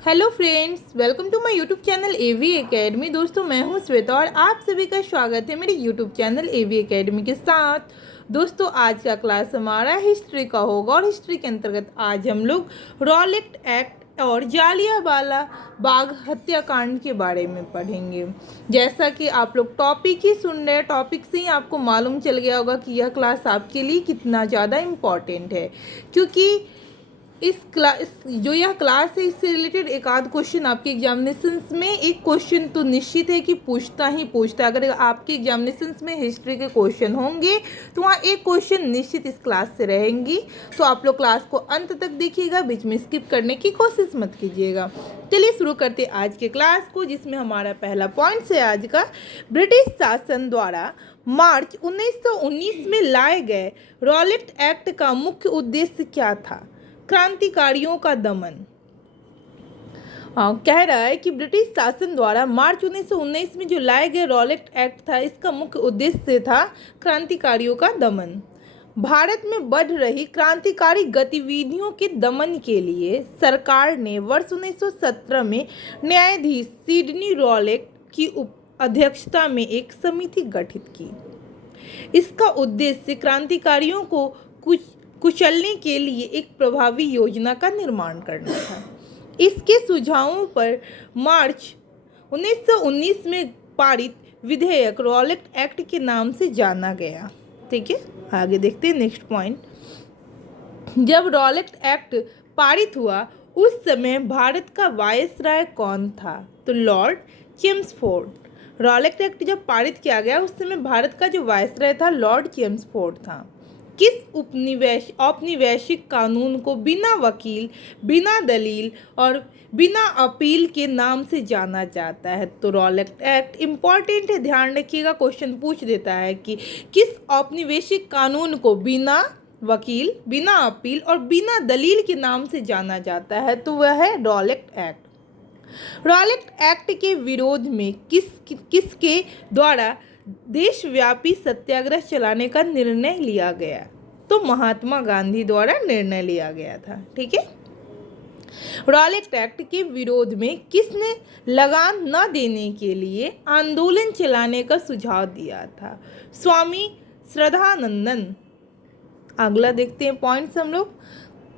Hello friends, welcome to my YouTube channel AV Academy. दोस्तों, मैं हूं श्वेता और आप सभी का स्वागत है मेरे यूट्यूब चैनल एवी एकेडमी के साथ। दोस्तों, आज का क्लास हमारा हिस्ट्री का होगा और हिस्ट्री के अंतर्गत आज हम लोग रॉलेट एक्ट और जालियांवाला बाग हत्याकांड के बारे में पढ़ेंगे। जैसा कि आप लोग टॉपिक ही सुन रहे हैं, टॉपिक से ही आपको मालूम चल गया होगा कि यह क्लास आपके लिए कितना ज़्यादा इम्पॉर्टेंट है, क्योंकि यह क्लास है, इससे रिलेटेड एक आध क्वेश्चन आपके एग्जामिनेशंस में एक क्वेश्चन तो निश्चित है कि पूछता ही पूछता है। अगर आपके एग्जामिनेशंस में हिस्ट्री के क्वेश्चन होंगे तो वहाँ एक क्वेश्चन निश्चित इस क्लास से रहेंगी। तो आप लोग क्लास को अंत तक देखिएगा, बीच में स्किप करने की कोशिश मत कीजिएगा। चलिए शुरू करते आज के क्लास को, जिसमें हमारा पहला पॉइंट है आज का। ब्रिटिश शासन द्वारा मार्च 1919 में लाए गए रॉलेट एक्ट का मुख्य उद्देश्य क्या था? क्रांतिकारियों का दमन। कह रहा है कि ब्रिटिश शासन द्वारा मार्च 1919 में जो लाए गए रॉलेट एक्ट था, इसका मुख्य उद्देश्य था क्रांतिकारियों का दमन। भारत में बढ़ रही क्रांतिकारी गतिविधियों के दमन के लिए सरकार ने वर्ष 1917 में न्यायाधीश सिडनी रॉलेट की अध्यक्षता में एक समिति गठित की। इसका उद्देश्य क्रांतिकारियों को कुचलने के लिए एक प्रभावी योजना का निर्माण करना था। इसके सुझावों पर मार्च 1919 में पारित विधेयक रॉलेट एक्ट के नाम से जाना गया। ठीक है, आगे देखते हैं नेक्स्ट पॉइंट। जब रॉलेट एक्ट पारित हुआ उस समय भारत का वायसराय कौन था? तो लॉर्ड चेम्सफोर्ड। रॉलेट एक्ट जब पारित किया गया उस समय भारत का जो वायसराय था लॉर्ड चेम्सफोर्ड था। किस औपनिवेशिक कानून को बिना वकील, बिना दलील और बिना अपील के नाम से जाना जाता है? तो रॉलेट एक्ट इम्पॉर्टेंट है, ध्यान रखिएगा, क्वेश्चन पूछ देता है कि किस औपनिवेशिक कानून को बिना वकील, बिना अपील और बिना दलील के नाम से जाना जाता है? तो वह है रॉलेट एक्ट। रॉलेट एक्ट के विरोध में किसके द्वारा देशव्यापी सत्याग्रह चलाने का निर्णय लिया गया? तो महात्मा गांधी द्वारा निर्णय लिया गया था। ठीक है, रॉलेट एक्ट के विरोध में किसने लगान न देने के लिए आंदोलन चलाने का सुझाव दिया था? स्वामी श्रद्धानंदन। अगला देखते हैं पॉइंट्स हम लोग।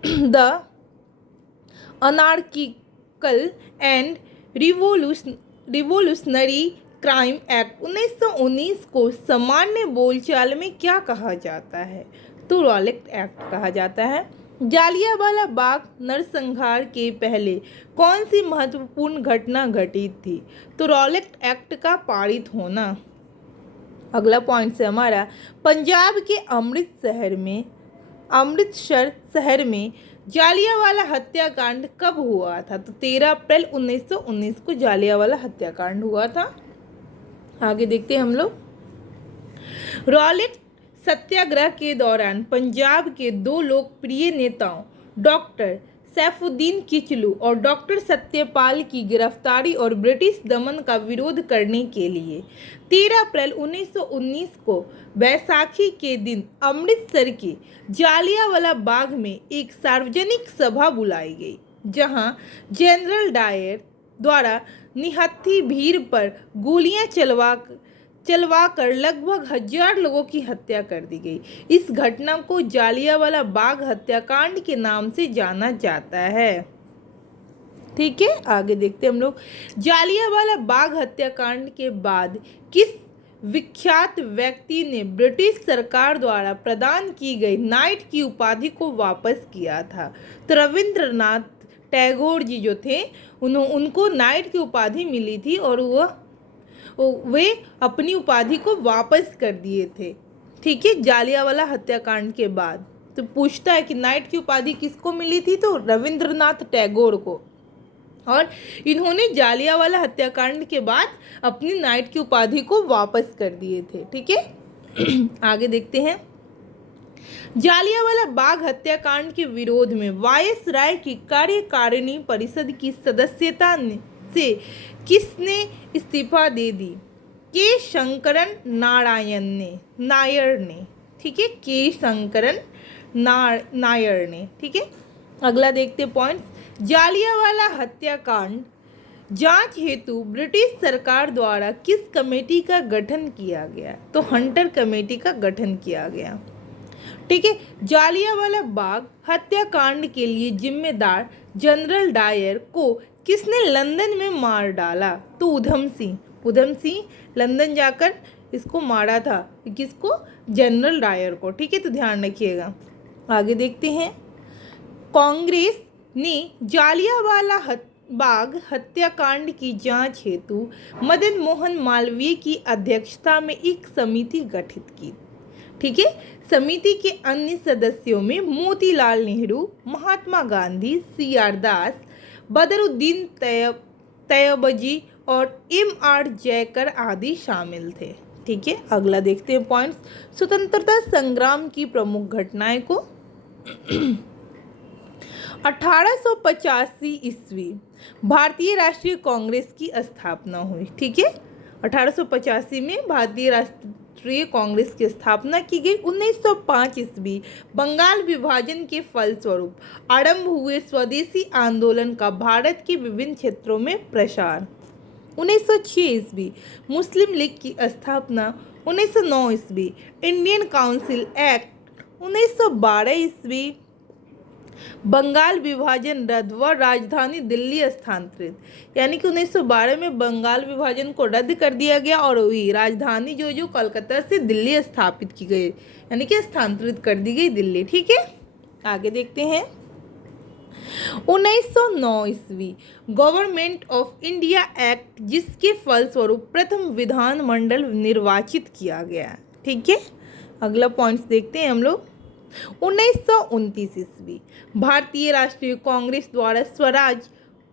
The anarchical and revolutionary crime act 1919 को सामान्य बोलचाल में क्या कहा जाता है? तो रॉलेट एक्ट कहा जाता है। जालियांवाला बाग नरसंहार के पहले कौन सी महत्वपूर्ण घटना घटित थी? तो रॉलेट एक्ट का पारित होना। अगला पॉइंट है हमारा, पंजाब के अमृतसर शहर में जालियांवाला हत्याकांड कब हुआ था? तो 13 अप्रैल 1919 को जालियांवाला हत्याकांड हुआ था। आगे देखते हैं हम लोग। रॉलेट सत्याग्रह के दौरान पंजाब के दो लोकप्रिय नेताओं डॉक्टर सैफुद्दीन किचलू और डॉक्टर सत्यपाल की गिरफ्तारी और ब्रिटिश दमन का विरोध करने के लिए 13 अप्रैल 1919 को बैसाखी के दिन अमृतसर के जालियांवाला बाग में एक सार्वजनिक सभा बुलाई गई, जहां जनरल डायर द्वारा निहत्थी भीड़ पर गोलियां चलवाकर लगभग 1000 लोगों की हत्या कर दी गई। इस घटना को जालियांवाला बाग हत्याकांड के नाम से जाना जाता है। ठीक है, आगे देखते हैं हम लोग। जालियांवाला बाग हत्याकांड के बाद किस विख्यात व्यक्ति ने ब्रिटिश सरकार द्वारा प्रदान की गई नाइट की उपाधि को वापस किया था? तो रविंद्रनाथ टैगोर जी जो थे, उनको नाइट की उपाधि मिली थी और वे अपनी उपाधि को वापस कर दिए थे। ठीक है, जालियांवाला हत्याकांड के बाद। तो पूछता है कि नाइट की उपाधि किसको मिली थी? तो रविंद्रनाथ टैगोर को। और इन्होंने जालियांवाला हत्याकांड के बाद अपनी नाइट की उपाधि को वापस कर दिए थे। ठीक है, आगे देखते हैं। जालियांवाला बाग हत्याकांड के विरोध में वायसराय की कार्यकारिणी परिषद की सदस्यता से किसने इस्तीफा दे दी? के शंकरन नायर ने। ठीक है, के शंकरन नायर ने। ठीक है, अगला देखते पॉइंट्स। जालियांवाला हत्याकांड जांच हेतु ब्रिटिश सरकार द्वारा किस कमेटी का गठन किया गया? तो हंटर कमेटी का गठन किया गया। ठीक है। जालियांवाला बाग हत्याकांड के लिए जिम्मेदार जनरल डायर को किसने लंदन में मार डाला? तो उधम सिंह लंदन जाकर इसको मारा था। किसको? जनरल डायर को। ठीक है, तो ध्यान रखिएगा। आगे देखते हैं। कांग्रेस ने जालियांवाला बाग हत्याकांड की जांच हेतु मदन मोहन मालवीय की अध्यक्षता में एक समिति गठित की। ठीक है। समिति के अन्य सदस्यों में मोतीलाल नेहरू, महात्मा गांधी, CR दास, बदरुद्दीन तैयबजी और MR जयकर आदि शामिल थे। ठीक है। अगला देखते हैं पॉइंट्स। स्वतंत्रता संग्राम की प्रमुख घटनाएं को 1885 ईस्वी भारतीय राष्ट्रीय कांग्रेस की स्थापना हुई। ठीक है। 1885 में भारतीय राष्ट्रीय कांग्रेस की स्थापना की गई। 1905 ईस्वी बंगाल विभाजन के फलस्वरूप आरंभ हुए स्वदेशी आंदोलन का भारत के विभिन्न क्षेत्रों में प्रसार। 1906 ईस्वी मुस्लिम लीग की स्थापना। 1909 ईस्वी इंडियन काउंसिल एक्ट। 1912 ईस्वी बंगाल विभाजन रद्द व राजधानी दिल्ली स्थानांतरित। यानी कि 1912 में बंगाल विभाजन को रद्द कर दिया गया और वही राजधानी जो कलकत्ता से दिल्ली स्थापित की गई, यानी कि स्थानांतरित कर दी गई दिल्ली। ठीक है। आगे देखते हैं। 1909 ईस्वी गवर्नमेंट ऑफ इंडिया एक्ट, जिसके फलस्वरूप प्रथम विधानमंडल निर्वाचित किया गया। ठीक है। अगला पॉइंट्स देखते हैं हम लोग। 1929 ईस्वी भारतीय राष्ट्रीय कांग्रेस द्वारा स्वराज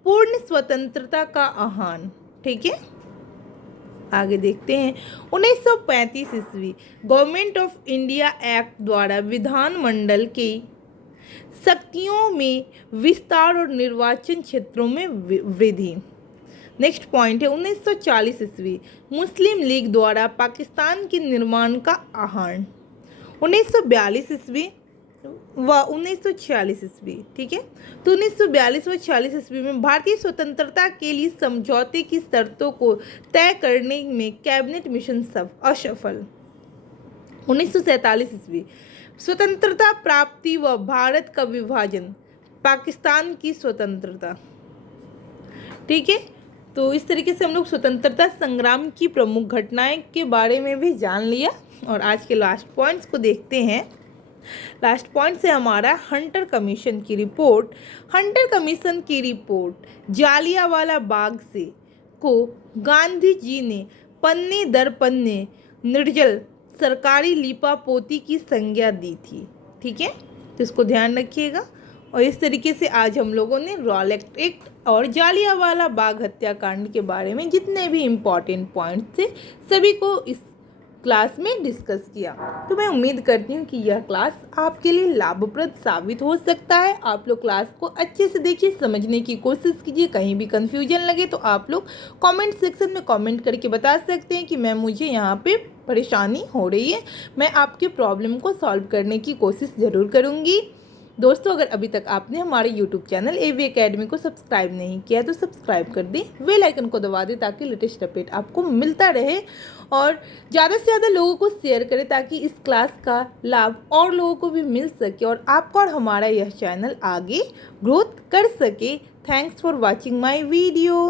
पूर्ण स्वतंत्रता का आह्वान। ठीक है। आगे देखते हैं। 1935 ईस्वी गवर्नमेंट ऑफ इंडिया एक्ट द्वारा विधानमंडल के शक्तियों में विस्तार और निर्वाचन क्षेत्रों में वृद्धि। नेक्स्ट पॉइंट है 1940 ईस्वी मुस्लिम लीग द्वारा पाकिस्तान के निर्माण का आह्वान। 1942 ईस्वी व 1946 ईस्वी। ठीक है। तो 1942 व 46 ईस्वी में भारतीय स्वतंत्रता के लिए समझौते की शर्तों को तय करने में कैबिनेट मिशन असफल। 1947 ईस्वी स्वतंत्रता प्राप्ति व भारत का विभाजन, पाकिस्तान की स्वतंत्रता। ठीक है। तो इस तरीके से हम लोग स्वतंत्रता संग्राम की प्रमुख घटनाएं के बारे में भी जान लिया। और आज के लास्ट पॉइंट्स को देखते हैं। लास्ट पॉइंट से हमारा हंटर कमीशन की रिपोर्ट। हंटर कमीशन की रिपोर्ट जालियांवाला बाग से को गांधी जी ने पन्ने दर पन्ने निर्जल सरकारी लिपापोती की संज्ञा दी थी। ठीक है, तो इसको ध्यान रखिएगा। और इस तरीके से आज हम लोगों ने रॉलेट एक्ट और जालियांवाला बाग हत्याकांड के बारे में जितने भी इम्पॉर्टेंट पॉइंट्स थे सभी को इस क्लास में डिस्कस किया। तो मैं उम्मीद करती हूँ कि यह क्लास आपके लिए लाभप्रद साबित हो सकता है। आप लोग क्लास को अच्छे से देखिए, समझने की कोशिश कीजिए। कहीं भी कन्फ्यूजन लगे तो आप लोग कमेंट सेक्शन में कमेंट करके बता सकते हैं कि मैम मुझे यहाँ पे परेशानी हो रही है। मैं आपके प्रॉब्लम को सॉल्व करने की कोशिश ज़रूर करूँगी। दोस्तों, अगर अभी तक आपने हमारे YouTube चैनल AV Academy को सब्सक्राइब नहीं किया तो सब्सक्राइब कर दें, बेल आइकन को दबा दें ताकि लेटेस्ट अपडेट आपको मिलता रहे। और ज़्यादा से ज़्यादा लोगों को शेयर करें ताकि इस क्लास का लाभ और लोगों को भी मिल सके और आपका और हमारा यह चैनल आगे ग्रोथ कर सके। Thanks for watching my video.